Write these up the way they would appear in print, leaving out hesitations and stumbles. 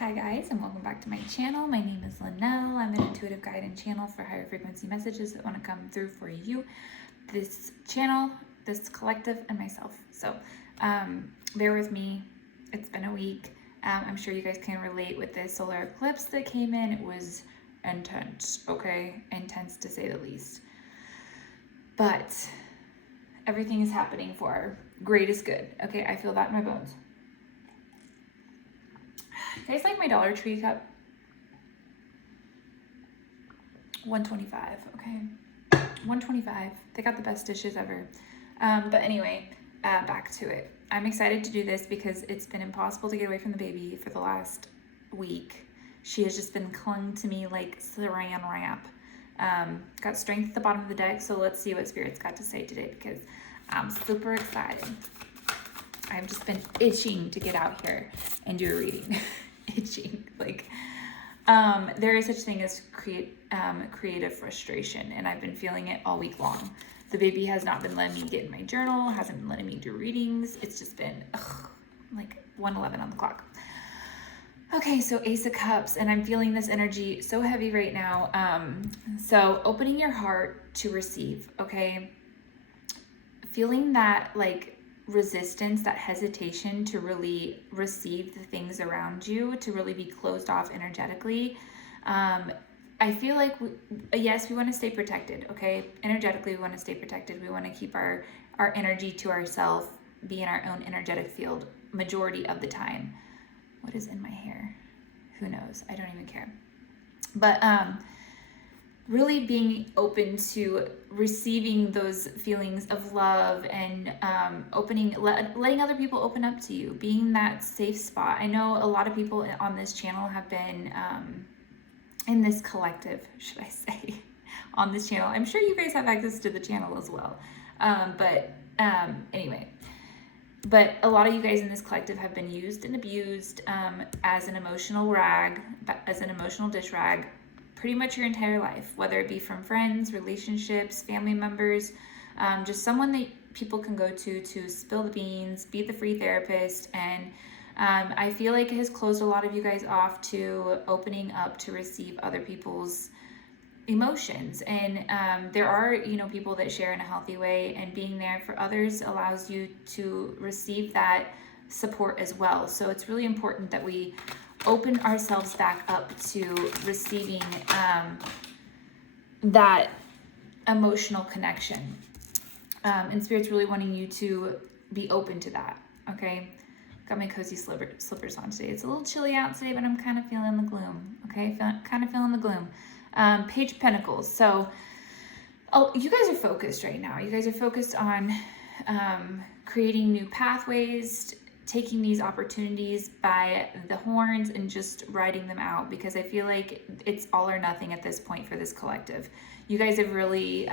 Hi guys, and welcome back to my channel. My name is Lanell. I'm an intuitive guide and channel for higher frequency messages that want to come through for you, this channel, this collective, and myself. So bear with me. It's been a week. I'm sure you guys can relate with this solar eclipse that came in. It was intense, okay? Intense to say the least. But everything is happening for our greatest good, okay? I feel that in my bones. You guys like my Dollar Tree cup? $1.25, okay? $1.25. They got the best dishes ever. But anyway, back to it. I'm excited to do this because it's been impossible to get away from the baby for the last week. She has just been clung to me like saran wrap. Got strength at the bottom of the deck, so let's see what Spirit's got to say today because I'm super excited. I've just been itching to get out here and do a reading. Itching. Like, there is such a thing as creative frustration, and I've been feeling it all week long. The baby has not been letting me get in my journal, hasn't been letting me do readings. It's just been like 1:11 on the clock. Okay, so Ace of Cups, and I'm feeling this energy so heavy right now. So opening your heart to receive, okay? Feeling that like resistance, that hesitation to really receive the things around you, to really be closed off energetically. I feel like, yes, we want to stay protected, okay? Energetically, we want to stay protected. We want to keep our energy to ourselves, be in our own energetic field majority of the time. What is in my hair? Who knows? I don't even care. But really being open to receiving those feelings of love and letting other people open up to you, being that safe spot. I know a lot of people on this channel have been in this collective, should I say, on this channel. I'm sure you guys have access to the channel as well. Anyway, but a lot of you guys in this collective have been used and abused as an emotional rag, as an emotional dish rag, pretty much your entire life, whether it be from friends, relationships, family members, just someone that people can go to spill the beans, be the free therapist. And I feel like it has closed a lot of you guys off to opening up to receive other people's emotions. And there are, people that share in a healthy way, and being there for others allows you to receive that support as well. So it's really important that we open ourselves back up to receiving that emotional connection. And Spirit's really wanting you to be open to that, okay? Got my cozy slippers on today. It's a little chilly out today, but I'm kind of feeling the gloom, okay? Kind of feeling the gloom. Page of Pentacles. So, you guys are focused right now. You guys are focused on creating new pathways, taking these opportunities by the horns and just riding them out, because I feel like it's all or nothing at this point for this collective. You guys have really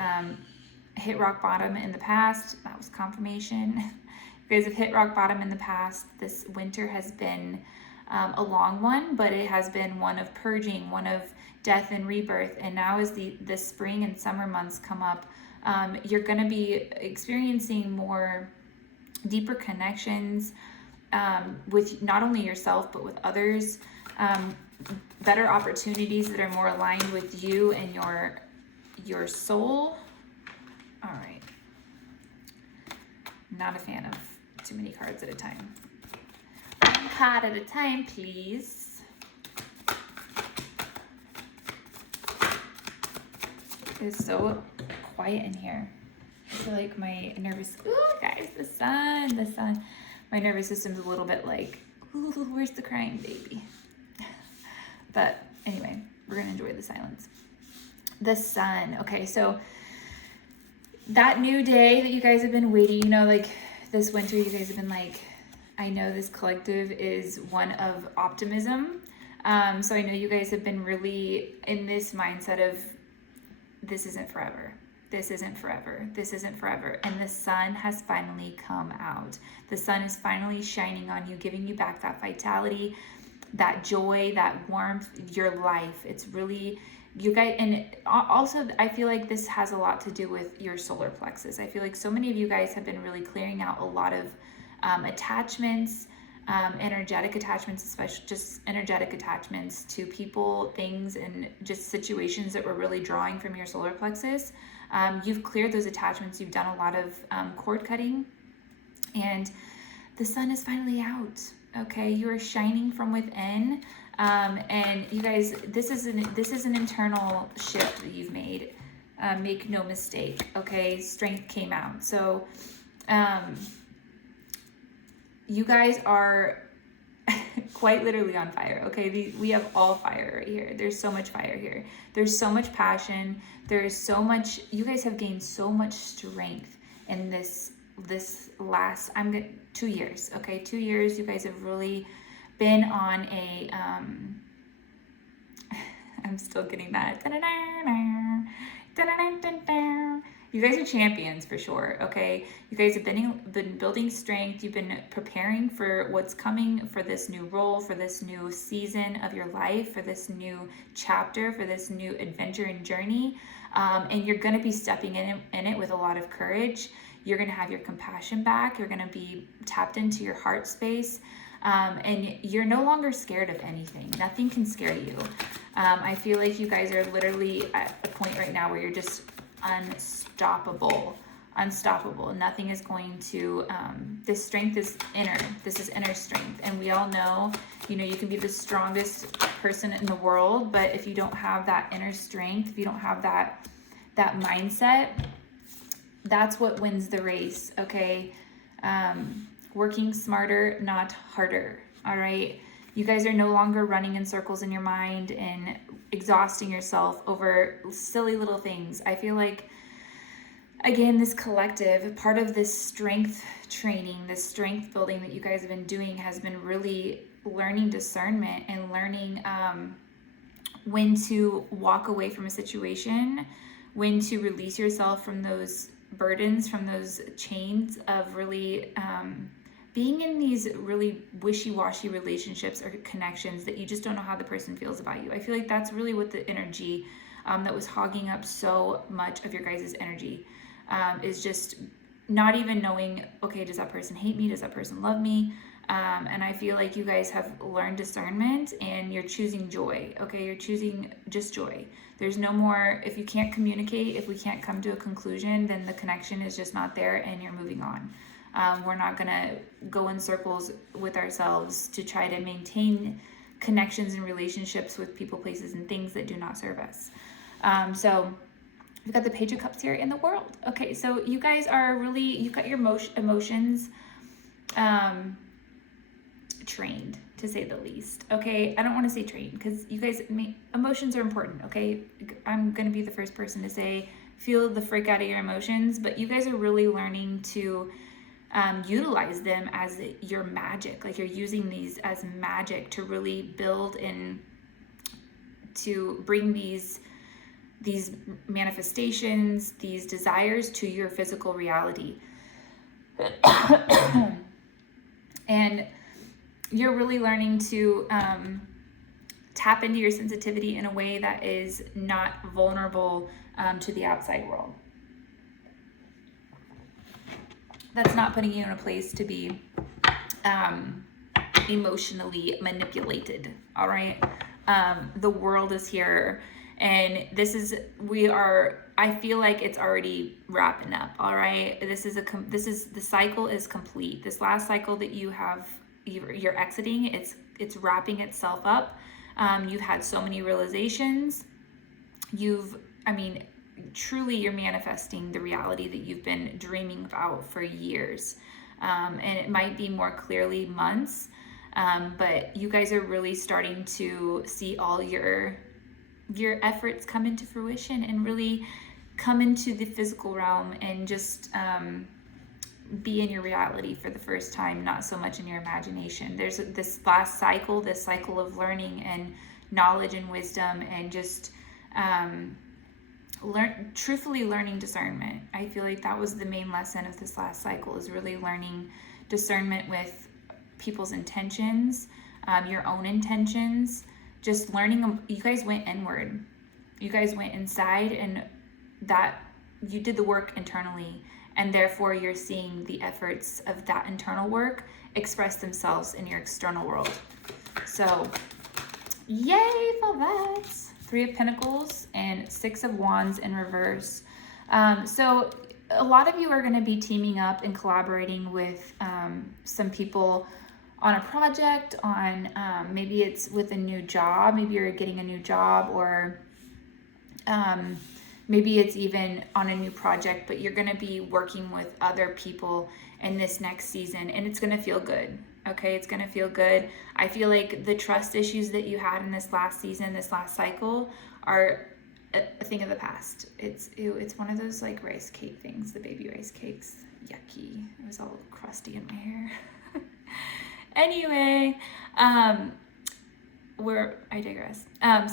hit rock bottom in the past. That was confirmation. You guys have hit rock bottom in the past. This winter has been a long one, but it has been one of purging, one of death and rebirth. And now as the spring and summer months come up, you're going to be experiencing more deeper connections with not only yourself, but with others, better opportunities that are more aligned with you and your soul. All right. Not a fan of too many cards at a time. One card at a time, please. It's so quiet in here. I feel like my nervous, guys, the sun. My nervous system's a little bit like, ooh, where's the crying baby? But anyway, we're gonna enjoy the silence. The sun. Okay, so that new day that you guys have been waiting, like this winter, you guys have been like, I know this collective is one of optimism. So I know you guys have been really in this mindset of this isn't forever. This isn't forever. This isn't forever. And the sun has finally come out. The sun is finally shining on you, giving you back that vitality, that joy, that warmth, your life. It's really, you guys, and also I feel like this has a lot to do with your solar plexus. I feel like so many of you guys have been really clearing out a lot of attachments, energetic attachments, especially just energetic attachments to people, things, and just situations that were really drawing from your solar plexus. You've cleared those attachments. You've done a lot of cord cutting, and the sun is finally out. Okay, you are shining from within, and you guys, this is an internal shift that you've made. Make no mistake. Okay, strength came out. So, you guys are quite literally on fire. Okay, we have all fire right here. There's so much fire here. There's so much passion. There's so much. You guys have gained so much strength in this last 2 years. Okay, 2 years. You guys have really been on a I'm still getting that. You guys are champions for sure. Okay, you guys have been building strength. You've been preparing for what's coming, for this new role, for this new season of your life, for this new chapter, for this new adventure and journey. And you're going to be stepping in it with a lot of courage. You're going to have your compassion back. You're going to be tapped into your heart space. And you're no longer scared of anything. Nothing can scare you. I feel like you guys are literally at a point right now where you're just unstoppable. Nothing is going to, this strength is inner. This is inner strength. And we all know, you can be the strongest person in the world, but if you don't have that inner strength, if you don't have that mindset, that's what wins the race. Okay. Working smarter, not harder. All right. You guys are no longer running in circles in your mind and exhausting yourself over silly little things. I feel like, again, this collective, part of this strength training, this strength building that you guys have been doing has been really learning discernment and learning when to walk away from a situation, when to release yourself from those burdens, from those chains of really being in these really wishy-washy relationships or connections that you just don't know how the person feels about you. I feel like that's really what the energy that was hogging up so much of your guys' energy is just not even knowing, okay, does that person hate me? Does that person love me? And I feel like you guys have learned discernment and you're choosing joy. Okay, you're choosing just joy. There's no more, if you can't communicate, if we can't come to a conclusion, then the connection is just not there and you're moving on. We're not going to go in circles with ourselves to try to maintain connections and relationships with people, places, and things that do not serve us. So we've got the Page of Cups here in the world. Okay, so you guys are really, you've got your emotions trained, to say the least. Okay, I don't want to say trained because you guys, emotions are important. Okay, I'm going to be the first person to say feel the frick out of your emotions, but you guys are really learning to utilize them as your magic. Like you're using these as magic to really build and to bring these manifestations, these desires to your physical reality. And you're really learning to tap into your sensitivity in a way that is not vulnerable to the outside world. That's not putting you in a place to be emotionally manipulated. All right. The world is here and I feel like it's already wrapping up. All right. The cycle is complete. This last cycle that you're exiting, it's wrapping itself up. You've had so many realizations. Truly you're manifesting the reality that you've been dreaming about for years. And it might be more clearly months, but you guys are really starting to see all your efforts come into fruition and really come into the physical realm and just be in your reality for the first time, not so much in your imagination. There's this last cycle, this cycle of learning and knowledge and wisdom and just truthfully learning discernment. I feel like that was the main lesson of this last cycle, is really learning discernment with people's intentions, your own intentions, just learning. You guys went inward. You guys went inside, and that you did the work internally, and therefore you're seeing the efforts of that internal work express themselves in your external world. So yay for that. 3 of Pentacles and 6 of Wands in reverse. So a lot of you are going to be teaming up and collaborating with some people on a project, on maybe it's with a new job, maybe you're getting a new job, or maybe it's even on a new project, but you're going to be working with other people in this next season, and it's going to feel good. Okay, it's going to feel good. I feel like the trust issues that you had in this last season, this last cycle, are a thing of the past. It's one of those like rice cake things, the baby rice cakes. Yucky. It was all crusty in my hair. Anyway, I digress.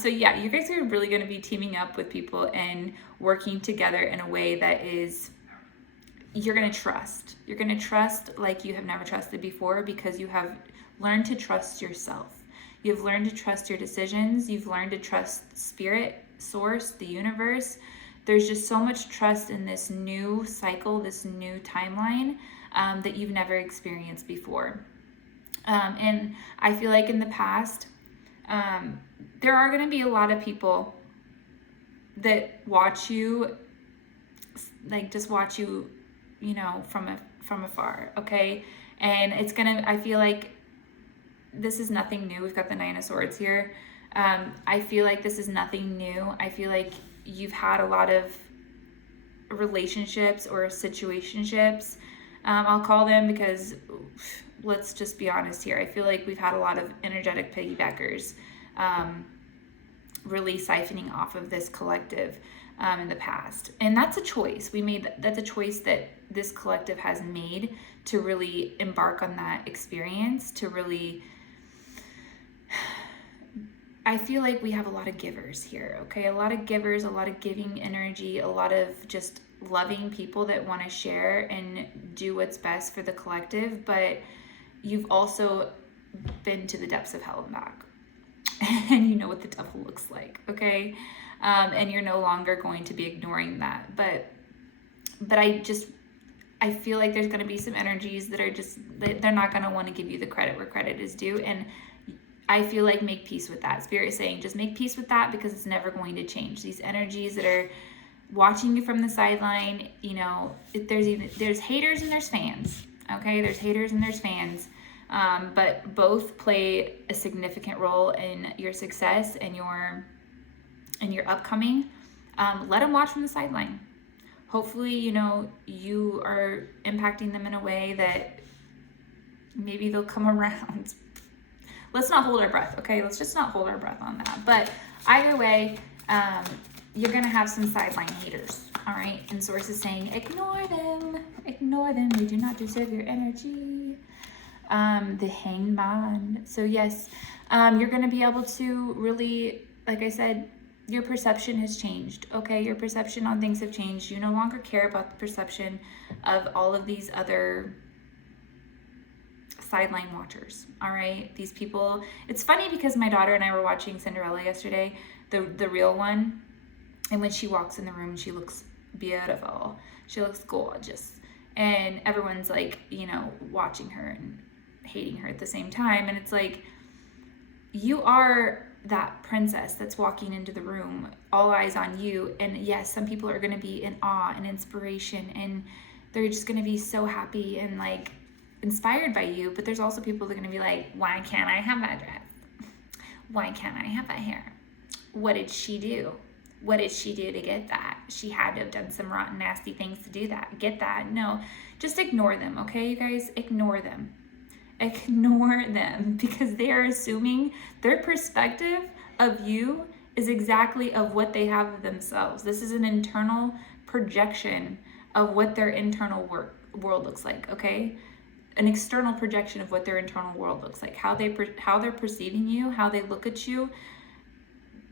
So yeah, you guys are really going to be teaming up with people and working together in a way that is, you're going to trust. You're going to trust like you have never trusted before, because you have learned to trust yourself. You've learned to trust your decisions. You've learned to trust spirit, source, the universe. There's just so much trust in this new cycle, this new timeline that you've never experienced before. And I feel like in the past, there are going to be a lot of people that watch you, like just watch you, you know, from afar. Okay. And it's going to, I feel like this is nothing new. We've got the 9 of Swords here. I feel like this is nothing new. I feel like you've had a lot of relationships or situationships. I'll call them, because let's just be honest here. I feel like we've had a lot of energetic piggybackers really siphoning off of this collective in the past. And that's a choice. That's a choice that this collective has made to really embark on that experience, to really, I feel like we have a lot of givers here, okay? A lot of givers, a lot of giving energy, a lot of just loving people that want to share and do what's best for the collective. But you've also been to the depths of hell and back. And you know what the devil looks like, okay? And you're no longer going to be ignoring that. But I feel like there's going to be some energies that are just, they're not going to want to give you the credit where credit is due. And I feel like make peace with that. Spirit is saying just make peace with that, because it's never going to change. These energies that are watching you from the sideline, you know, there's haters and there's fans, okay? There's haters and there's fans. But both play a significant role in your success and your upcoming. Let them watch from the sideline. Hopefully, you know, you are impacting them in a way that maybe they'll come around. Let's not hold our breath, okay? Let's just not hold our breath on that. But either way, you're going to have some sideline haters, all right? And Source is saying, ignore them. Ignore them. They do not deserve your energy. The Hanged Man. So yes, you're going to be able to really, like I said, your perception has changed, okay? Your perception on things have changed. You no longer care about the perception of all of these other sideline watchers, all right? These people, it's funny because my daughter and I were watching Cinderella yesterday, the real one, and when she walks in the room, she looks beautiful. She looks gorgeous. And everyone's like, you know, watching her and hating her at the same time. And it's like, you are that princess that's walking into the room, all eyes on you. And yes, some people are going to be in awe and inspiration, and they're just going to be so happy and like inspired by you. But there's also people that are going to be like, why can't I have that dress? Why can't I have that hair? What did she do? What did she do to get that? She had to have done some rotten, nasty things to do that. Get that? No, just ignore them, okay, you guys? Ignore them. Ignore them, because they are assuming their perspective of you is exactly of what they have of themselves. This is an internal projection of what their internal world looks like, okay? An external projection of what their internal world looks like. How they're perceiving you, how they look at you.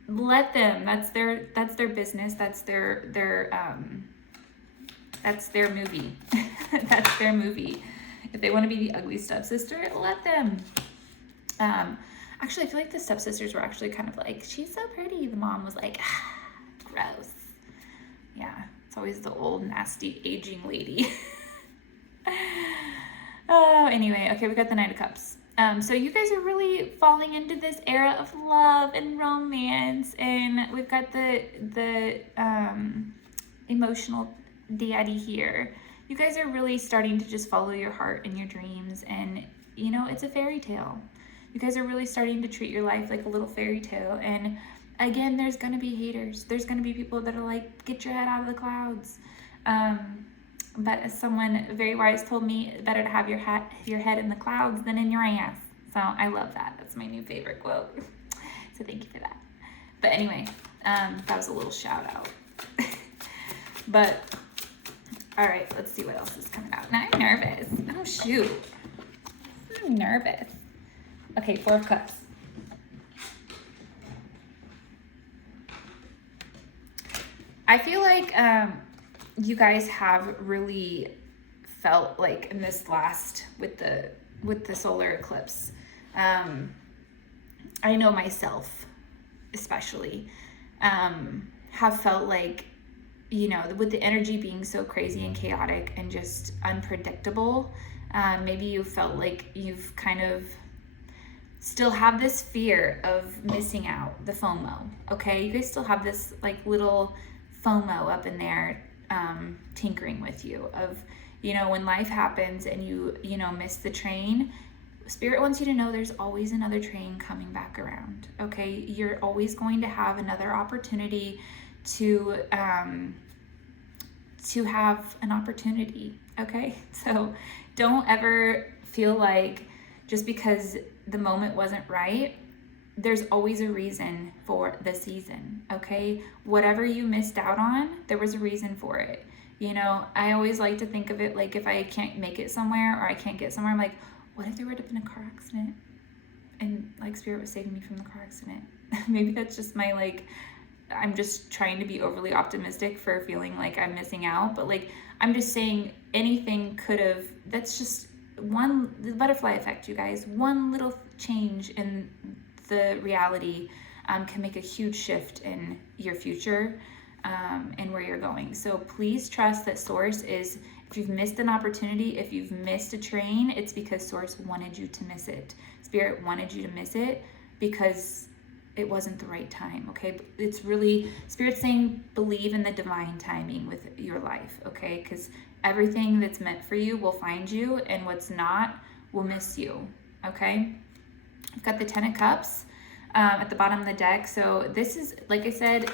Let them. That's their business. That's their movie. That's their movie. If they want to be the ugly stepsister, let them. Actually, I feel like the stepsisters were actually kind of like, she's so pretty. The mom was like, gross. Yeah, it's always the old, nasty, aging lady. Oh, anyway, okay, we got the Knight of Cups. So you guys are really falling into this era of love and romance, and we've got the emotional daddy here. You guys are really starting to just follow your heart and your dreams, and you know, it's a fairy tale. You guys are really starting to treat your life like a little fairy tale. And again, there's gonna be haters. There's gonna be people that are like, get your head out of the clouds. But as someone very wise told me, better to have your head in the clouds than in your ass. So I love that. That's my new favorite quote. So thank you for that. But anyway, that was a little shout out. But all right, let's see what else is coming out. Now I'm nervous. Oh shoot, I'm nervous. Okay, 4 of Cups. I feel like you guys have really felt like in this last with the solar eclipse. I know myself especially have felt like, you know, with the energy being so crazy and chaotic and just unpredictable, maybe you felt like you've kind of still have this fear of missing out, the FOMO, okay? You guys still have this like little FOMO up in there tinkering with you of, you know, when life happens and you know, miss the train, Spirit wants you to know there's always another train coming back around, okay? You're always going to have another opportunity to have an opportunity, okay? So don't ever feel like just because the moment wasn't right, there's always a reason for the season, okay? Whatever you missed out on, there was a reason for it. You know, I always like to think of it like if I can't make it somewhere or I can't get somewhere, I'm like, what if there would have been a car accident? And like Spirit was saving me from the car accident. Maybe that's just my like, I'm just trying to be overly optimistic for feeling like I'm missing out. But like, I'm just saying anything could have, that's just one, the butterfly effect, you guys. One little change in the reality can make a huge shift in your future and where you're going. So please trust that Source is, if you've missed an opportunity, if you've missed a train, it's because Source wanted you to miss it. Spirit wanted you to miss it because it wasn't the right time, okay? It's really, Spirit's saying believe in the divine timing with your life, okay? Because everything that's meant for you will find you, and what's not will miss you, okay? I've got the 10 of Cups at the bottom of the deck. So this is, like I said,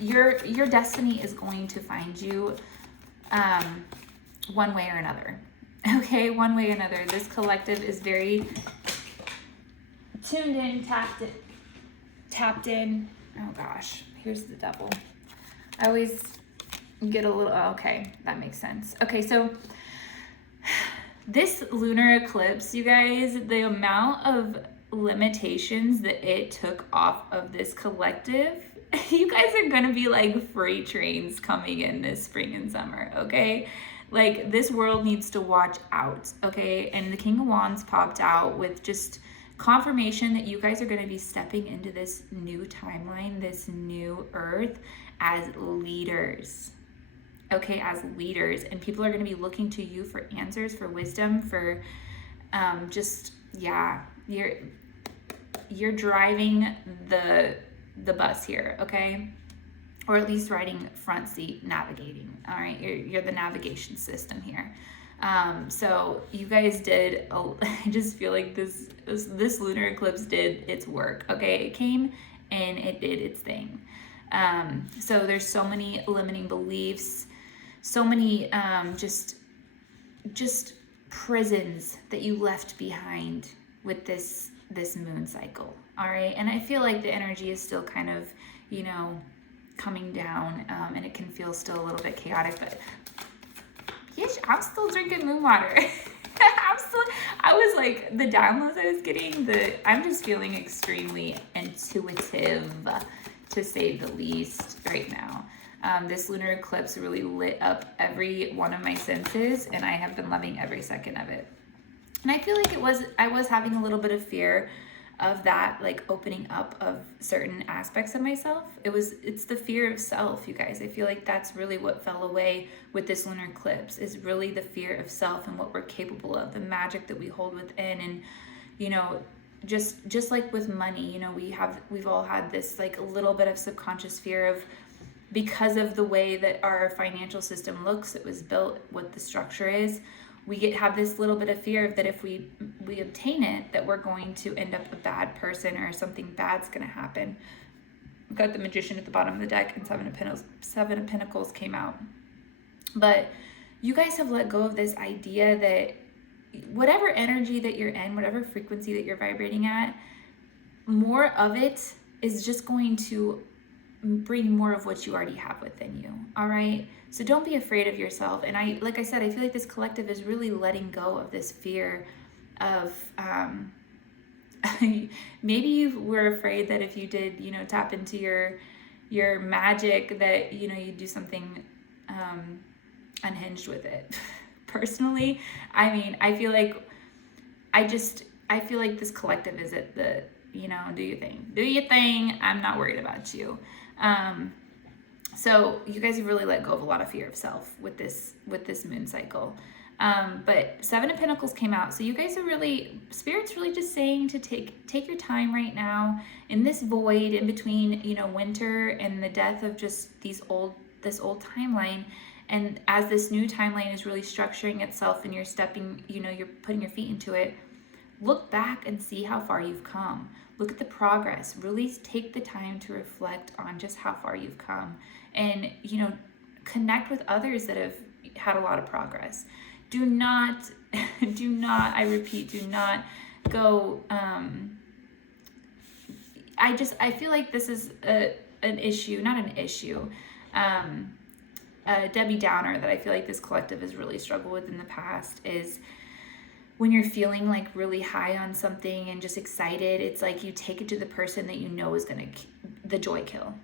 your destiny is going to find you one way or another, okay? One way or another. This collective is very tuned in, tapped in. Oh gosh, here's the devil. I always get a little, okay, that makes sense. Okay, so this lunar eclipse, you guys, the amount of limitations that it took off of this collective, you guys are gonna be like freight trains coming in this spring and summer, okay? Like, this world needs to watch out, okay? And the King of Wands popped out with just confirmation that you guys are going to be stepping into this new timeline, this new earth as leaders, okay? As leaders, and people are going to be looking to you for answers, for wisdom, for just, yeah, you're driving the bus here, okay? Or at least riding front seat, navigating, all right? You're the navigation system here. So you guys did, I just feel like this lunar eclipse did its work, okay? It came and it did its thing. So there's so many limiting beliefs, so many just prisons that you left behind with this moon cycle, all right? And I feel like the energy is still kind of, you know, coming down, and it can feel still a little bit chaotic, but yes, I'm still drinking moon water. I was like, the downloads I was getting, I'm just feeling extremely intuitive, to say the least, right now. This lunar eclipse really lit up every one of my senses, and I have been loving every second of it. And I feel like I was having a little bit of fear of that, like opening up of certain aspects of myself. It's the fear of self, you guys. I feel like that's really what fell away with this lunar eclipse, is really the fear of self and what we're capable of, the magic that we hold within. And, you know, just like with money, you know, we've all had this like a little bit of subconscious fear of, because of the way that our financial system looks, it was built, what the structure is, we have this little bit of fear of that if we obtain it, that we're going to end up a bad person or something bad's going to happen. We've got the Magician at the bottom of the deck, and Seven of Pentacles came out. But you guys have let go of this idea that whatever energy that you're in, whatever frequency that you're vibrating at, more of it is just going to bring more of what you already have within you. All right. So don't be afraid of yourself. And like I said, I feel like this collective is really letting go of this fear of, maybe you were afraid that if you did, you know, tap into your magic, that, you know, you'd do something, unhinged with it. Personally, I mean, I feel like this collective is at the, you know, do your thing. I'm not worried about you. So you guys have really let go of a lot of fear of self with this moon cycle. But Seven of Pentacles came out. So you guys are really, Spirit's really just saying to take your time right now in this void in between, you know, winter and the death of just this old timeline. And as this new timeline is really structuring itself and you're stepping, you know, you're putting your feet into it, look back and see how far you've come. Look at the progress. Really take the time to reflect on just how far you've come, and, you know, connect with others that have had a lot of progress. Do not, I repeat, do not go, I feel like this is an issue, not an issue, a Debbie Downer that I feel like this collective has really struggled with in the past is when you're feeling like really high on something and just excited, it's like you take it to the person that you know is going to the joy kill.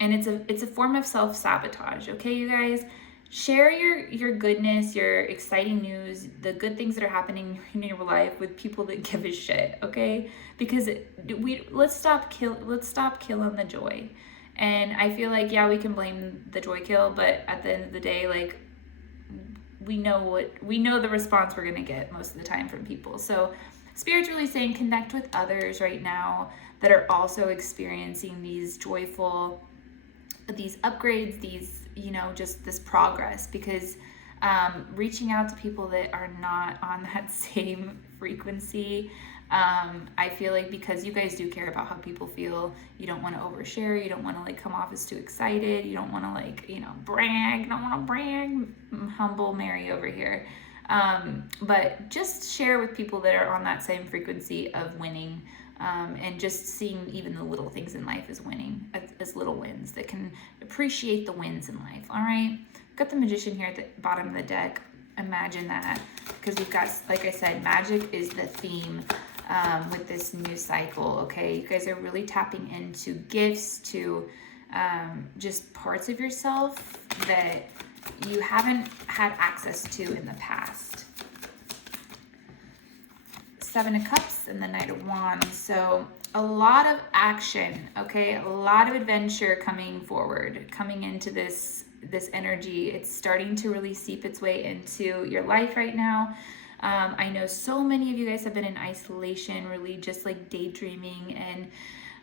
And it's a form of self-sabotage, okay, you guys? Share your goodness, your exciting news, the good things that are happening in your life with people that give a shit, okay? Because let's stop killing the joy. And I feel like, yeah, we can blame the joy kill, but at the end of the day, like, we know the response we're gonna get most of the time from people. So Spirit's really saying connect with others right now that are also experiencing these joyful, these upgrades, these, you know, just this progress, because reaching out to people that are not on that same frequency, I feel like, because you guys do care about how people feel, you don't want to overshare, you don't want to like come off as too excited, you don't want to like, you know, brag, humble Mary over here, but just share with people that are on that same frequency of winning, and just seeing even the little things in life as winning, as little wins, that can appreciate the wins in life. All right, got the Magician here at the bottom of the deck. Imagine that, because we've got, like I said, magic is the theme with this new cycle. Okay, you guys are really tapping into gifts, to just parts of yourself that you haven't had access to in the past. Seven of Cups and the Knight of Wands. So a lot of action, okay? A lot of adventure coming forward, coming into this energy. It's starting to really seep its way into your life right now. I know so many of you guys have been in isolation, really just like daydreaming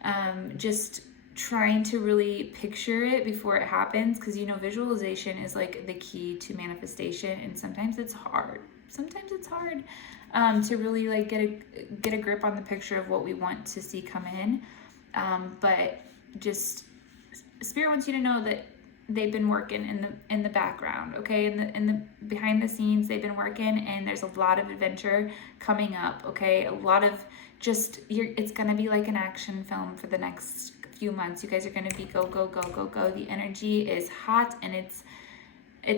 and just trying to really picture it before it happens, because, you know, visualization is like the key to manifestation, and sometimes it's hard. To really like get a grip on the picture of what we want to see come in, but just Spirit wants you to know that they've been working in the background, okay? In the behind the scenes, they've been working, and there's a lot of adventure coming up, okay? A lot of just it's gonna be like an action film for the next few months. You guys are gonna be go. The energy is hot and it's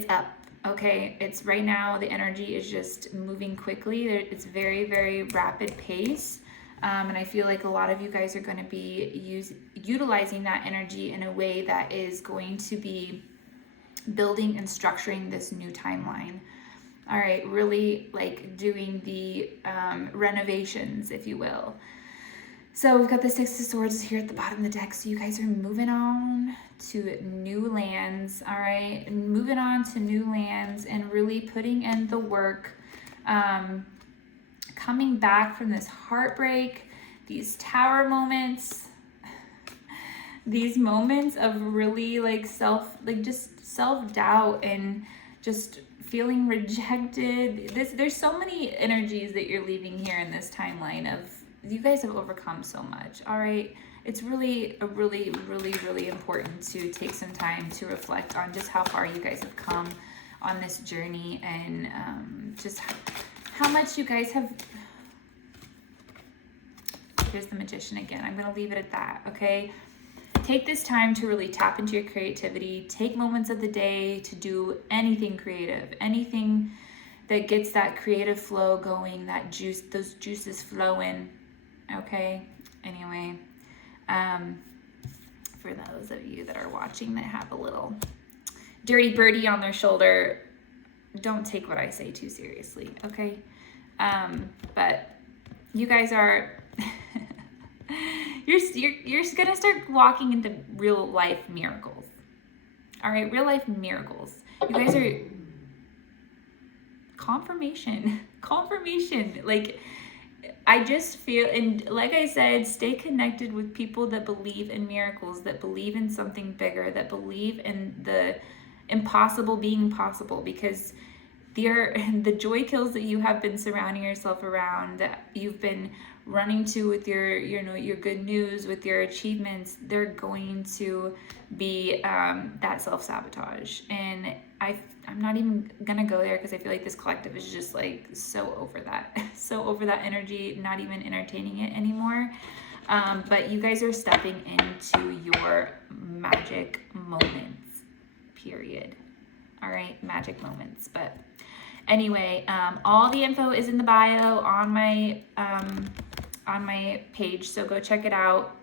up. Okay, it's right now, the energy is just moving quickly. It's very, very rapid pace. And I feel like a lot of you guys are going to be utilizing that energy in a way that is going to be building and structuring this new timeline. All right, really like doing the renovations, if you will. So we've got the Six of Swords here at the bottom of the deck. So you guys are moving on to new lands, all right? Moving on to new lands and really putting in the work. Coming back from this heartbreak, these tower moments, these moments of really like just self-doubt and just feeling rejected. There's so many energies that you're leaving here in this timeline of you guys have overcome so much, all right? It's really important to take some time to reflect on just how far you guys have come on this journey and just how much you guys have. Here's the Magician again. I'm going to leave it at that, okay? Take this time to really tap into your creativity. Take moments of the day to do anything creative, anything that gets that creative flow going, that juice, those juices flowing, okay? Anyway, for those of you that are watching that have a little dirty birdie on their shoulder, don't take what I say too seriously, okay? But you guys are, you're gonna start walking into real life miracles, all right? Real life miracles. You guys are confirmation. Like, I just feel, and like I said, stay connected with people that believe in miracles, that believe in something bigger, that believe in the impossible being possible, because the joy kills that you have been surrounding yourself around, that you've been running to with your, your good news, with your achievements, they're going to be that self-sabotage. And I'm not even gonna go there because I feel like this collective is just like so over that energy, not even entertaining it anymore. But you guys are stepping into your magic moments, period. All right, magic moments. But anyway, all the info is in the bio on my page, so go check it out.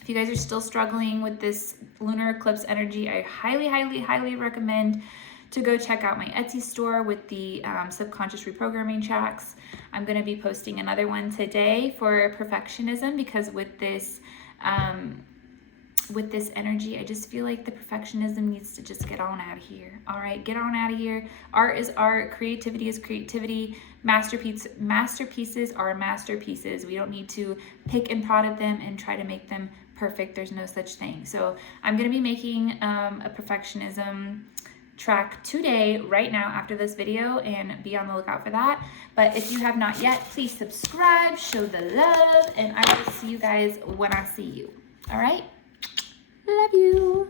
If you guys are still struggling with this lunar eclipse energy, I highly recommend to go check out my Etsy store with the subconscious reprogramming tracks. I'm going to be posting another one today for perfectionism, because with this energy, I just feel like the perfectionism needs to just get on out of here. All right, get on out of here. Art is art, creativity is creativity, masterpieces are masterpieces. We don't need to pick and prod at them and try to make them perfect. There's no such thing. So I'm going to be making a perfectionism track today, right now, after this video, and be on the lookout for that. But if you have not yet, please subscribe, show the love, and I will see you guys when I see you. All right? Love you.